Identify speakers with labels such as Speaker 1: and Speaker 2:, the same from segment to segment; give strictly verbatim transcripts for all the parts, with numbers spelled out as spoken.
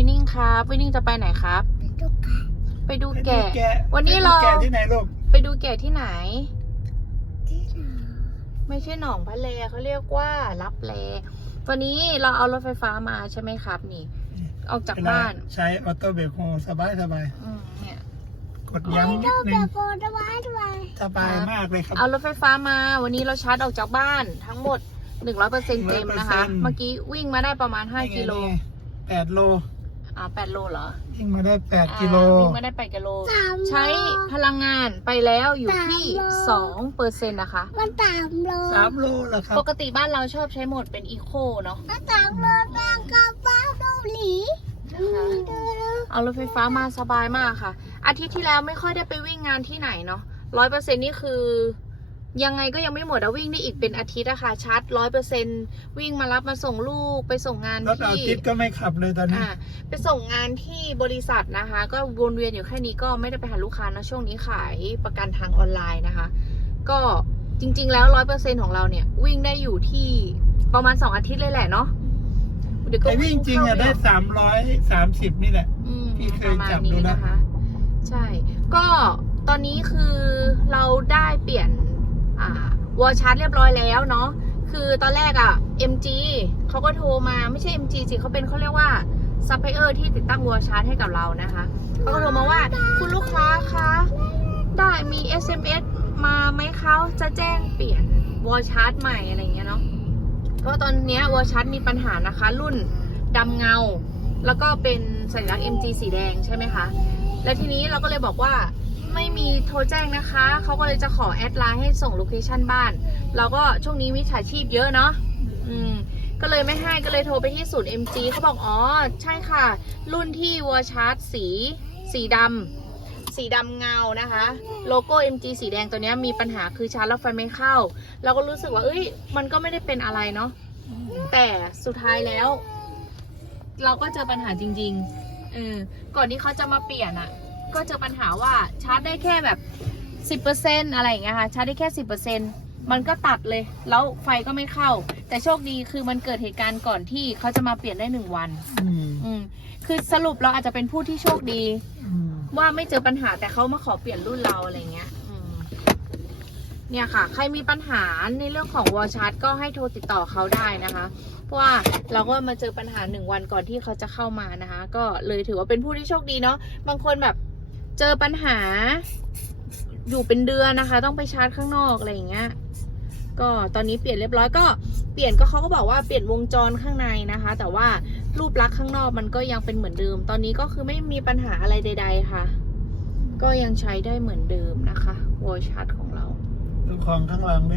Speaker 1: วินนิ่งครับวินนิ่งจะไปไหนครับ ไปดูแกะ วันนี้เรา
Speaker 2: แกะที่ไหนลูก
Speaker 1: ไปดูแกะที่ไหน
Speaker 3: ที่ไหน
Speaker 1: ไม่ใช่หนองพะเลเขาเรียกว่ารับแลวันนี้เราเอารถไฟฟ้ามาใช่ไหมครับ นี่ ออกจากบ้าน
Speaker 2: ใช้ออโต้เบรกโฮสบายสบาย
Speaker 1: อืมเนี่ย
Speaker 2: กดย้ำนิด
Speaker 3: เจ้า
Speaker 2: นึ
Speaker 3: แบ
Speaker 2: ง
Speaker 3: บโฟนสบายสบาย
Speaker 2: สบายมากเลยครับ
Speaker 1: เอารถไฟฟ้ามา วันนี้เราชาร์จออกจากบ้านทั้งหมด หนึ่งร้อยเปอร์เซ็นต์ เต็มนะคะ
Speaker 2: หนึ่งร้อยเปอร์เซ็นต์
Speaker 1: เมื่อกี้วิ่งมาได้ประมาณห้ากิโล
Speaker 2: แปดโล
Speaker 1: อ่าแปดโลเหรอ
Speaker 2: ยิ่งมาได้แปดกิโล
Speaker 1: อ่าวิ่งมาได้แปดกิโล
Speaker 3: สามโล
Speaker 1: ใช้พลังงานไปแล้วอยู่ที่
Speaker 3: สามโล
Speaker 1: สองเปอร์เซ็นต์นะคะ
Speaker 3: มันสามโล
Speaker 2: สามโลเหรอครับ
Speaker 1: ปกติบ้านเราชอบใช้โหมดเป็นอีโคเนาะ
Speaker 3: มันสามโลแปลงกับบ้านเกาหลี
Speaker 1: นะคะ เอารถไฟฟ้ามาสบายมากค่ะ อาทิตย์ที่แล้วไม่ค่อยได้ไปวิ่งงานที่ไหนเนาะร้อยเปอร์เซ็นต์นี่คือ ยังไงก็ยังไม่หมดอะวิ่งได้อีกเป็นอาทิตย์อะค่ะชาร์จร้อยเปอร์เซ็นต์วิ่งมารับมาส่งลูกไปส่งงาน
Speaker 2: รถอา
Speaker 1: ที่
Speaker 2: ทิตย์ก็ไม่ขับเลยตอนนี้
Speaker 1: อ่าไปส่งงานที่บริษัทนะคะ ก็วนเวียนอยู่แค่นี้ก็ไม่ได้ไปหาลูกค้านะช่วงนี้ขายประกันทางออนไลน์นะคะ ก็จริง ๆ แล้วร้อยเปอร์เซ็นต์ของเราเนี่ยวิ่งได้อยู่ที่ประมาณสองอาทิตย์เลยแหละเนาะเดี๋ยวก็
Speaker 2: ไอ้วิ่งจริงอะได้สามร้อยสามสิบนี่แหละ
Speaker 1: อืม
Speaker 2: พี่เค
Speaker 1: ป
Speaker 2: ย
Speaker 1: ระมาณ
Speaker 2: จับดู
Speaker 1: นี้
Speaker 2: นะ
Speaker 1: นะคะ ใช่ ก็ตอนนี้คือเราได้เปลี่ยนอ่าวอลชาร์จเรียบร้อยแล้วเนาะคือตอนแรกอะ เอ็ม จี เขาก็โทรมาไม่ใช่ เอ็ม จี สิเขาเป็นเขาเรียกว่าซัพพลายเออร์ที่ติดตั้งวอลชาร์จให้กับเรานะคะเขาก็โทรมาว่าคุณลูกค้าคะได้มี เอส เอ็ม เอส มาไหมเขาจะแจ้งเปลี่ยนวอลชาร์จใหม่อะไรเงี้ยเนาะก็ตอนเนี้ยวอลชาร์จมีปัญหานะคะ รุ่นดำเงา แล้วก็เป็นสัญลักษณ์ เอ็ม จี สีแดงใช่ไหมคะ แล้วทีนี้เราก็เลยบอกว่าไม่มีโทรแจ้งนะคะ เขาก็เลยจะขอแอดไลน์ให้ส่งโลเคชั่นบ้าน เราก็ช่วงนี้มิจฉาชีพเยอะเนาะ อืม ก็เลยไม่ให้ ก็เลยโทรไปที่ศูนย์ เอ็ม จี เขาบอก อ๋อ ใช่ค่ะ รุ่นที่วอลชาร์จสี สีดำ สีดำเงานะคะ โลโก้ เอ็ม จี สีแดงตัวนี้มีปัญหาคือชาร์จแล้วไฟไม่เข้า เราก็รู้สึกว่า เอ้ย มันก็ไม่ได้เป็นอะไรเนาะ แต่สุดท้ายแล้ว เราก็เจอปัญหาจริงๆเออก่อนที่เขาจะมาเปลี่ยนอ่ะ ก็เจอปัญหาว่าชาร์จได้แค่แบบ สิบเปอร์เซ็นต์ อะไรอย่างเงี้ยค่ะ ชาร์จได้แค่ สิบเปอร์เซ็นต์ มันก็ตัดเลย แล้วไฟก็ไม่เข้า แต่โชคดีคือมันเกิดเหตุการณ์ก่อนที่เขาจะมาเปลี่ยนได้หนึ่งวัน
Speaker 2: อืม
Speaker 1: อืม คือสรุปเราอาจจะเป็นผู้ที่โชคดี
Speaker 2: อืม
Speaker 1: ว่าไม่เจอปัญหาแต่เขามาขอเปลี่ยนรุ่นเราอะไรเงี้ยอืมเนี่ยค่ะ ใครมีปัญหาในเรื่องของวอลชาร์จก็ให้โทรติดต่อเขาได้นะคะ เพราะว่าเราก็มาเจอปัญหาหนึ่งวันก่อนที่เขาจะเข้ามานะคะ ก็เลยถือว่าเป็นผู้ที่โชคดีเนาะ บางคนแบบเจอปัญหาอยู่เป็นเดือนนะคะ ต้องไปชาร์จข้างนอกอะไรอย่างเงี้ย ก็ตอนนี้เปลี่ยนเรียบร้อยก็เปลี่ยนก็เขาก็บอกว่าเปลี่ยนวงจรข้างในนะคะ แต่ว่ารูปลักษณ์ข้างนอกมันก็ยังเป็นเหมือนเดิม ตอนนี้ก็คือไม่มีปัญหาอะไรใด ๆค่ะ ก็ยังใช้ได้เหมือนเดิมนะคะวอลชาร์จของเรา
Speaker 2: ดูของข้างหลังดิ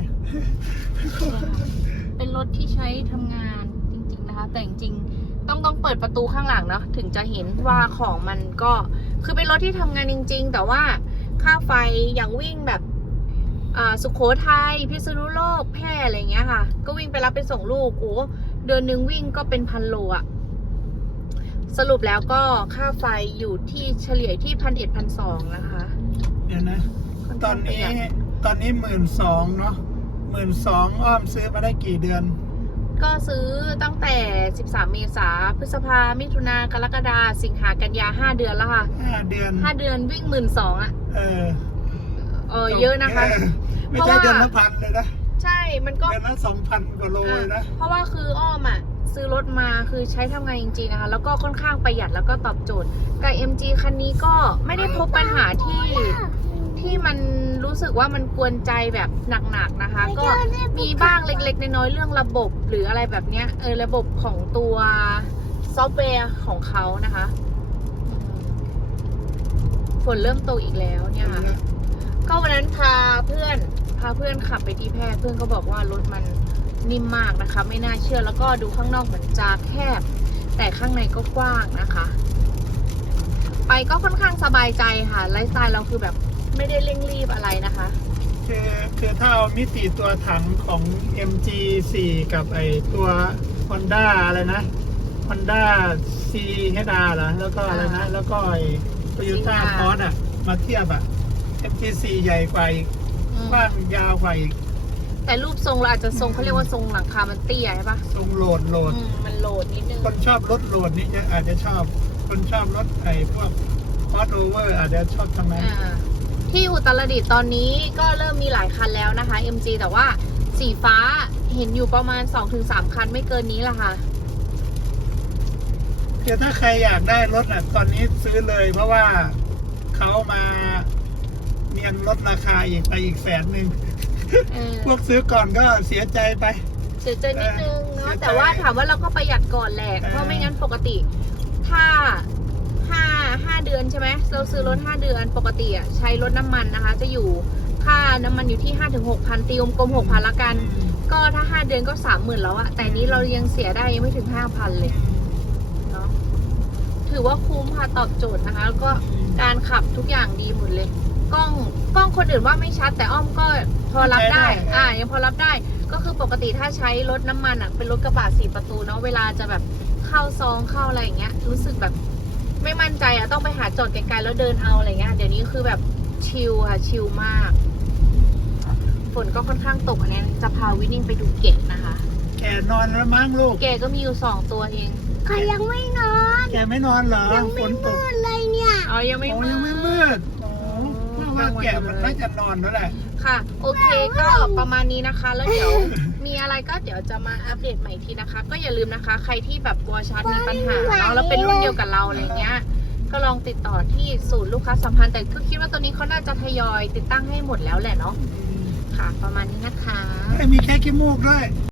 Speaker 1: เป็นรถที่ใช้ทำงานจริงๆนะคะ แต่จริงๆต้องต้องเปิดประตูข้างหลังเนาะถึงจะเห็นว่าของมันก็คือเป็นรถที่ทำงานจริงๆ แต่ว่าค่าไฟอย่างวิ่งแบบอ่าสุโขทัยพิษณุโลกแพร่อะไรเงี้ยค่ะ ก็วิ่งไปรับไปส่งลูกโอ้เดือนนึงวิ่งก็เป็นพันโลอะสรุปแล้วก็ค่าไฟอยู่ที่เฉลี่ยที่พันเอ็ดพันสองนะคะ
Speaker 2: เดี๋ยวนะ
Speaker 1: ค่
Speaker 2: ตอ
Speaker 1: ข้าน งประ
Speaker 2: นี้
Speaker 1: หยัด
Speaker 2: ตอนนี้หมื่นสองเนาะหมื่นสองอ้อมซื้อมาได้กี่เดือน
Speaker 1: ก็ซื้อตั้งแต่ สิบสาม เมษาพฤษภามิถุนากรกฎาสิงหากันยาห้าเดือนแล้วค่ะ
Speaker 2: ห้าเดือน
Speaker 1: ห้าเดือนวิ่งหมื่นสองอ่ะ
Speaker 2: เออ
Speaker 1: เออเยอะนะคะ
Speaker 2: เออไม่
Speaker 1: เพราะ
Speaker 2: ใช่
Speaker 1: ว่า
Speaker 2: เดือนละพันเลยนะ
Speaker 1: ใช่ มันก็
Speaker 2: เดือนละสองพันกว่าโลเลยนะ
Speaker 1: เพราะว่าคืออ้อมอ่ะ ซื้อรถมาคือใช้ทำงานจริงๆนะคะ แล้วก็ค่อนข้างประหยัดแล้วก็ตอบโจทย์กับ เอ็ม จี คันนี้ก็ไม่ได้พบปัญหาที่ที่มันรู้สึกว่ามันกวนใจแบบหนักๆนะคะ ก็มีบ้างเล็กๆน้อยๆเรื่องระบบหรืออะไรแบบเนี้ยเออระบบของตัวซอฟต์แวร์ของเขานะคะอืมฝนเริ่มตกอีกแล้วเนี่ยค่ะ ก็วันนั้นพาเพื่อนพาเพื่อนขับไปที่แพร่เพื่อนก็บอกว่ารถมันนิ่มมากนะคะ ไม่น่าเชื่อแล้วก็ดูข้างนอกเหมือนจะแคบ แต่ข้างในก็กว้างนะคะ ไปก็ค่อนข้างสบายใจค่ะไลฟ์สไตล์เราคือแบบไม่ได้เร่งรีบอะไรนะคะ
Speaker 2: คือคือถ้าเอามิติตัวถังของ เอ็ม จี สี่ กับไอตัว Honda อะไรนะ Honda ซี เอช อาร์ เหรอแล้วก็อะไรนะ แล้วก็ไอ Toyota
Speaker 1: ซี อาร์
Speaker 2: Cross อ่ะ มาเทียบอ่ะ เอ็ม จี สี่ ใหญ่กว่าอีก
Speaker 1: อืม
Speaker 2: กว้างยาวกว่าอีก
Speaker 1: แต่รูปทรงเราอาจจะทรงเขาเรียกว่าทรงหลังคามันเตี้ยใช่ปะ
Speaker 2: ทรงโหลดโหลด
Speaker 1: อืมมันโหลดนิดนึง
Speaker 2: คนชอบรถโหลดนี่จะอาจจะชอบคนชอบรถไอ้พวกคอสโอเวอร์อาจจะชอบทางนั้น
Speaker 1: อ่าที่อุตรดิตถ์ตอนนี้ก็เริ่มมีหลายคันแล้วนะคะ เอ็ม จี แต่ว่าสีฟ้าเห็นอยู่ประมาณ สองถึงสาม คันไม่เกินนี้แหละค่ะ
Speaker 2: เดี๋ยวถ้าใครอยากได้รถอ่ะตอนนี้ซื้อเลย เพราะว่าเขามาเนียนลดราคาอีกไปอีกแสนหนึ่ง
Speaker 1: เออ
Speaker 2: พวกซื้อก่อนก็เสียใจไป
Speaker 1: เสียใจนิดนึง
Speaker 2: เอ
Speaker 1: เนาะ
Speaker 2: อ
Speaker 1: แต่ว่าถามว่าเราก็ประหยัดก่อนแหละ
Speaker 2: เออ
Speaker 1: เพราะไม่งั้นปกติถ้าห้าห้าเดือนใช่ไหมเราซื้อรถห้าเดือนปกติอ่ะใช้รถน้ำมันนะคะ จะอยู่ค่าน้ำมันอยู่ที่ห้าถึงหกพันตีกลมๆหกพันละกัน ก็ถ้าห้าเดือนก็สามหมื่นแล้วอะแต่นี้เรายังเสียได้ยังไม่ถึงห้าพันเลยเนาะถือว่าคุ้มค่ะตอบโจทย์นะคะ แล้วก็การขับทุกอย่างดีหมดเลย กล้องกล้องคนอื่นว่าไม่ชัด แต่อ้อมก็พอรับได้ อ่ายังพอรับได้ ก็คือปกติถ้าใช้รถน้ำมันอะเป็นรถกระบะสี่ประตูเนาะเวลาจะแบบเข้าซองเข้าอะไรอย่างเงี้ย รู้สึกแบบไม่มั่นใจอะต้องไปหาจอดไกลๆแล้วเดินเอาอะไรเงี้ยเดี๋ยวนี้คือแบบชิลค่ะชิลมากฝนก็ค่อนข้างตกอันนี้จะพาวินนิ่งไปดูเกะนะคะ
Speaker 2: แกนอนแล้วมั้งลูก
Speaker 1: เกะก็มีอยู่สองตัวเอง
Speaker 3: ใครยังไม่นอน
Speaker 2: แกไม่นอนเหรอ
Speaker 3: ยัง
Speaker 2: ฝ
Speaker 3: ไม่
Speaker 2: นต
Speaker 3: มื
Speaker 2: ก
Speaker 3: ดเลยเนี่ย
Speaker 1: อ๋อยังไม่
Speaker 2: โอ้
Speaker 1: มื
Speaker 2: ยังไม่มื
Speaker 1: ด
Speaker 2: ดโอ้ถ้าแกมันน่าจะนอนแล้วแหละ
Speaker 1: ค่ะ โอเคก็ประมาณนี้นะคะ แล้วเดี๋ยวมีอะไรก็เดี๋ยวจะมาอัปเดตใหม่อีกทีนะคะ ก็อย่าลืมนะคะ ใครที่แบบวอชาร์จมีปัญหาเนาะแล้วเป็นรุ่นเดียวกับเราอะไรเงี้ย ก็ลองติดต่อที่ศูนย์ลูกค้าสัมพันธ์แต่ก็คิดว่าตัวนี้เขาน่าจะทยอยติดตั้งให้หมดแล้วแหละเนาะค่ะ ประมาณนี้นะคะ
Speaker 2: มีแค่ขี้มูกด้วย